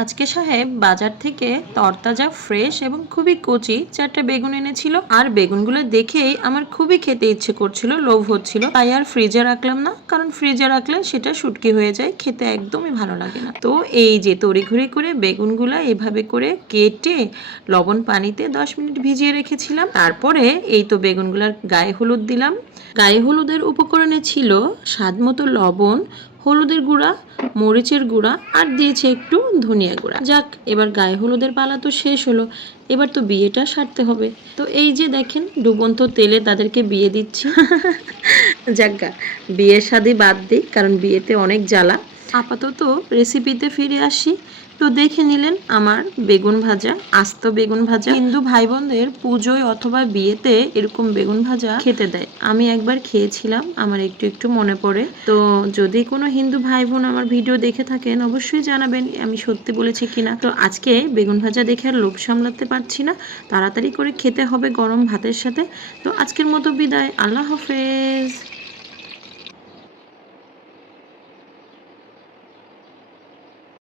আজকে সাহেব বাজার থেকে তরতাজা ফ্রেশ এবং খুবই কচি চারটা বেগুন এনেছিল। আর বেগুনগুলো দেখেই আমার খুবই খেতে ইচ্ছে করছিল, লোভ হচ্ছিল। তাই আর ফ্রিজে রাখলাম না, কারণ ফ্রিজে রাখলে সেটা শুটকি হয়ে যায়, খেতে একদমই ভালো লাগে না। তো এই যে তড়িঘড়ি করে বেগুনগুলা এভাবে করে কেটে লবণ পানিতে দশ মিনিট ভিজিয়ে রেখেছিলাম। তারপরে এই তো বেগুনগুলার গায়ে হলুদ দিলাম। গায়ে হলুদের উপকরণে ছিল স্বাদ মতো লবণ হলুদের গুঁড়া, মরিচের গুঁড়া আর দিয়েছে একটু ধনিয়া গুঁড়া। যাক, এবার গায়ে হলুদের পালা তো শেষ হলো, এবার তো বিয়েটা সারতে হবে। তো এই যে দেখেন, ডুবন্ত তেলে তাদেরকে বিয়ে দিচ্ছি। যাক যাজ্ঞা বিয়ের স্বাদই বাদ দিই, কারণ বিয়েতে অনেক জ্বালা। আপাতত রেসিপিতে ফিরে আসি। তো দেখে নিলেন আমার বেগুন ভাজা, আস্ত বেগুন ভাজা। হিন্দু ভাই বোনদের পুজোয় অথবা বিয়েতে এরকম বেগুন ভাজা খেতে দেয়। আমি একবার খেয়েছিলাম, আমার একটু একটু মনে পড়ে। তো যদি কোনো হিন্দু ভাই বোন আমার ভিডিও দেখে থাকেন, অবশ্যই জানাবেন আমি সত্যি বলেছি কিনা। তো আজকে বেগুন ভাজা দেখে আর লোভ সামলাতে পারছি না। তাড়াতাড়ি করে খেতে হবে গরম ভাতের সাথে। তো আজকের মতো বিদায়। আল্লাহ হাফেজ।